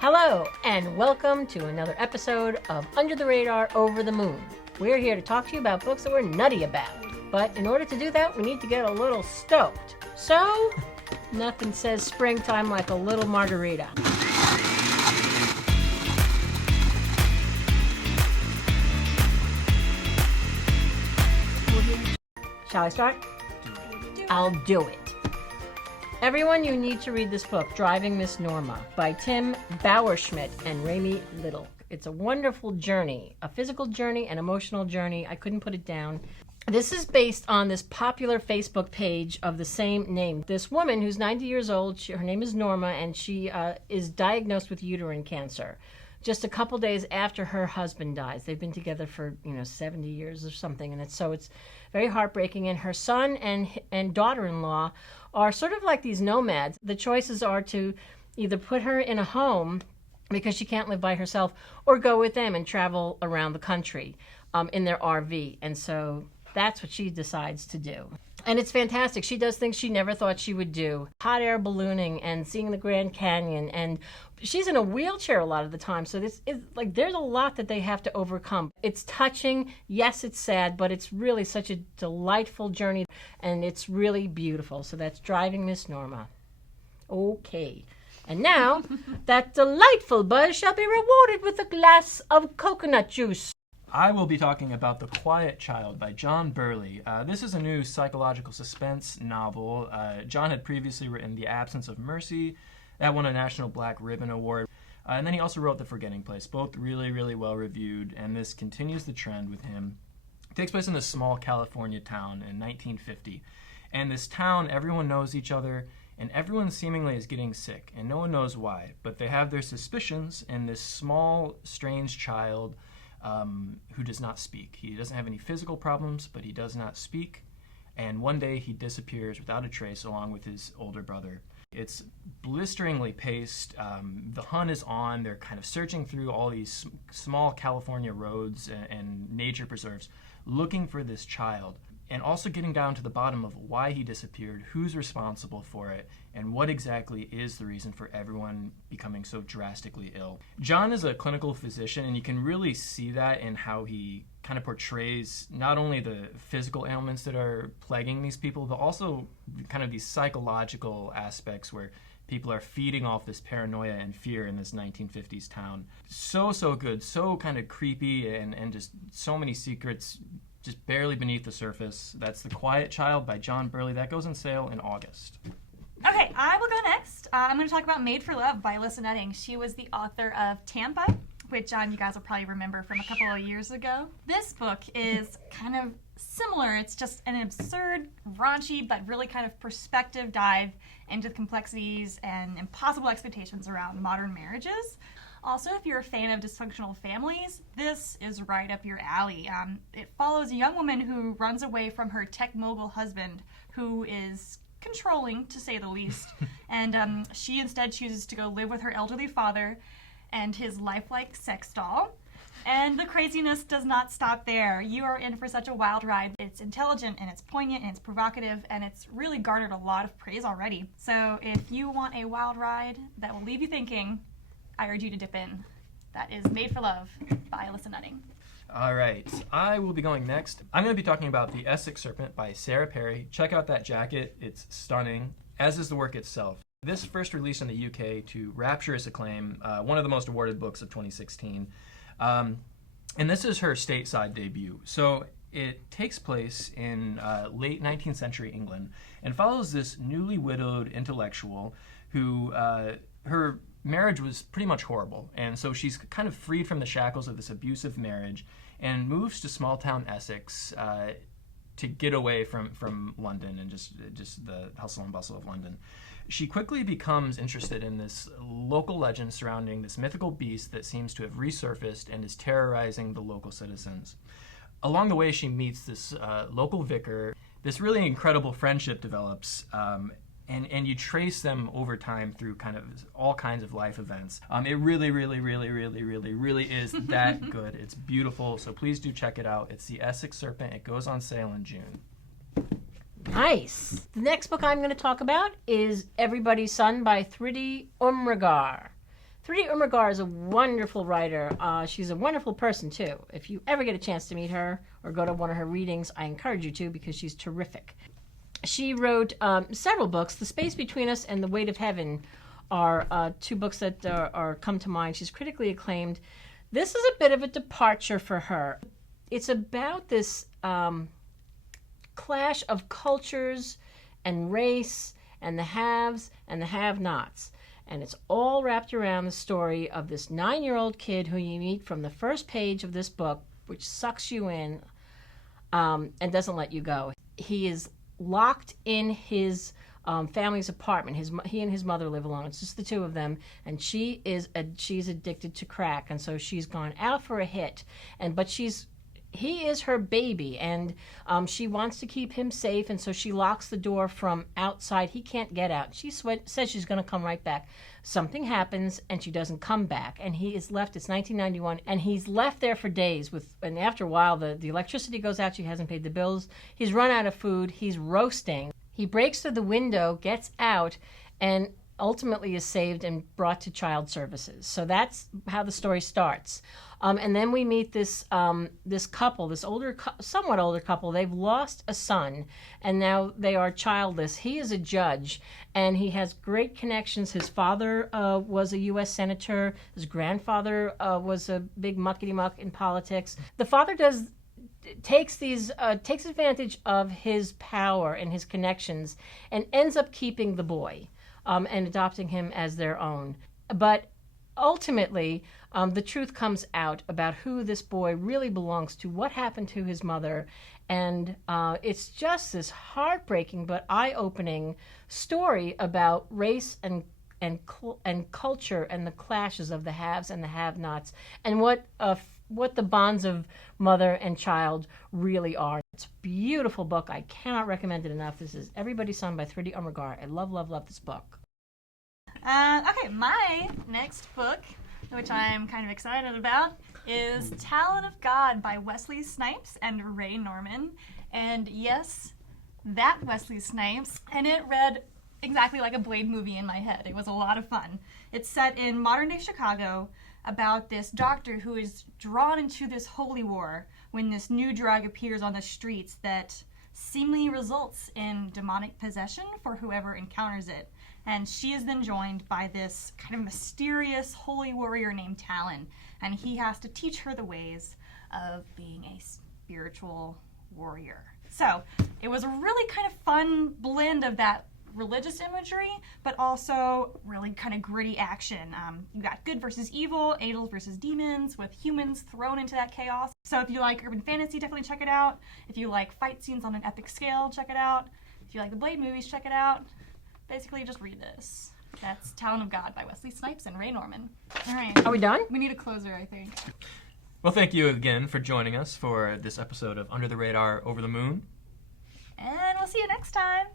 Hello, and welcome to another episode of Under the Radar, Over the Moon. We're here to talk to you about books that we're nutty about. But in order to do that, we need to get a little stoked. So, nothing says springtime like a little margarita. Shall I start? I'll do it. Everyone, you need to read this book, Driving Miss Norma, by Tim Bauerschmidt and Ramie, Liddle. It's a wonderful journey, a physical journey, an emotional journey. I couldn't put it down. This is based on this popular Facebook page of the same name. This woman who's 90 years old, her name is Norma, and she is diagnosed with uterine cancer just a couple days after her husband dies. They've been together for 70 years or something, and it's very heartbreaking. And her son and daughter-in-law are sort of like these nomads. The choices are to either put her in a home because she can't live by herself, or go with them and travel around the country in their RV. And so that's what she decides to do. And it's fantastic. She does things she never thought she would do. Hot air ballooning and seeing the Grand Canyon. And she's in a wheelchair a lot of the time. So this is there's a lot that they have to overcome. It's touching. Yes, it's sad, but it's really such a delightful journey. And it's really beautiful. So that's Driving Miss Norma. Okay. And now, that delightful buzz shall be rewarded with a glass of coconut juice. I will be talking about The Quiet Child by John Burley. This is a new psychological suspense novel. John had previously written The Absence of Mercy. That won a National Black Ribbon Award. And then he also wrote The Forgetting Place, both really, really well reviewed, and this continues the trend with him. It takes place in this small California town in 1950. And this town, everyone knows each other, and everyone seemingly is getting sick, and no one knows why. But they have their suspicions in this small, strange child who does not speak. He doesn't have any physical problems, but he does not speak. And one day he disappears without a trace along with his older brother. It's blisteringly paced. The hunt is on. They're kind of searching through all these small California roads and nature preserves looking for this child, and also getting down to the bottom of why he disappeared, who's responsible for it, and what exactly is the reason for everyone becoming so drastically ill. John is a clinical physician, and you can really see that in how he kind of portrays not only the physical ailments that are plaguing these people, but also kind of these psychological aspects where people are feeding off this paranoia and fear in this 1950s town. So good, so kind of creepy, and just so many secrets just barely beneath the surface. That's The Quiet Child by John Burley. That goes on sale in August. Okay, I will go next. I'm going to talk about Made for Love by Alissa. She was the author of Tampa, which you guys will probably remember from a couple of years ago. This book is kind of similar. It's just an absurd, raunchy, but really kind of perspective dive into the complexities and impossible expectations around modern marriages. Also, if you're a fan of dysfunctional families, this is right up your alley. It follows a young woman who runs away from her tech mogul husband, who is controlling, to say the least, and she instead chooses to go live with her elderly father and his lifelike sex doll. And the craziness does not stop there. You are in for such a wild ride. It's intelligent, and it's poignant, and it's provocative, and it's really garnered a lot of praise already. So if you want a wild ride that will leave you thinking, I urge you to dip in. That is Made for Love by Alissa. All right, I will be going next. I'm going to be talking about The Essex Serpent by Sarah Perry. Check out that jacket. It's stunning, as is the work itself. This first released in the UK to rapturous acclaim, one of the most awarded books of 2016. And this is her stateside debut. So it takes place in late 19th century England and follows this newly widowed intellectual who, her marriage was pretty much horrible, and so she's kind of freed from the shackles of this abusive marriage and moves to small town Essex to get away from London and just the hustle and bustle of London. She quickly becomes interested in this local legend surrounding this mythical beast that seems to have resurfaced and is terrorizing the local citizens. Along the way, she meets this local vicar. This really incredible friendship develops, and you trace them over time through kind of all kinds of life events. It really is that good. It's beautiful, so please do check it out. It's The Essex Serpent. It goes on sale in June. Nice. The next book I'm going to talk about is Everybody's Son by Thrity Umrigar. Thrity Umrigar is a wonderful writer. She's a wonderful person, too. If you ever get a chance to meet her or go to one of her readings, I encourage you to because she's terrific. She wrote several books. The Space Between Us and The Weight of Heaven are two books that are come to mind. She's critically acclaimed. This is a bit of a departure for her. It's about this clash of cultures and race and the haves and the have-nots. And it's all wrapped around the story of this 9-year-old kid who you meet from the first page of this book, which sucks you in and doesn't let you go. He is locked in his family's apartment. He and his mother live alone. It's just the two of them, and she's addicted to crack, and so she's gone out for a hit. But he is her baby, and she wants to keep him safe, and so she locks the door from outside. He can't get out. She says she's going to come right back. Something happens, and she doesn't come back, and he is left. It's 1991, and he's left there for days. And after a while, the electricity goes out. She hasn't paid the bills. He's run out of food. He's roasting. He breaks through the window, gets out, and ultimately is saved and brought to child services. So that's how the story starts. And then we meet this couple, this somewhat older couple. They've lost a son, and now they are childless. He is a judge, and he has great connections. His father was a U.S. senator. His grandfather was a big muckety-muck in politics. The father takes advantage of his power and his connections and ends up keeping the boy and adopting him as their own. But ultimately, the truth comes out about who this boy really belongs to, what happened to his mother, and it's just this heartbreaking but eye-opening story about race and culture and the clashes of the haves and the have-nots, and what the bonds of mother and child really are. It's a beautiful book. I cannot recommend it enough. This is Everybody's Son by Thrity Umrigar. I love, love, love this book. Okay, my next book, which I'm kind of excited about, is Talon of God by Wesley Snipes and Ray Norman. And yes, that Wesley Snipes. And it read exactly like a Blade movie in my head. It was a lot of fun. It's set in modern-day Chicago about this doctor who is drawn into this holy war when this new drug appears on the streets that seemingly results in demonic possession for whoever encounters it. And she is then joined by this kind of mysterious holy warrior named Talon, and he has to teach her the ways of being a spiritual warrior. So it was a really kind of fun blend of that religious imagery, but also really kind of gritty action. You got good versus evil, angels versus demons, with humans thrown into that chaos. So if you like urban fantasy, definitely check it out. If you like fight scenes on an epic scale, check it out. If you like the Blade movies, check it out. Basically, just read this. That's Talon of God by Wesley Snipes and Ray Norman. All right. Are we done? We need a closer, I think. Well, thank you again for joining us for this episode of Under the Radar, Over the Moon. And we'll see you next time.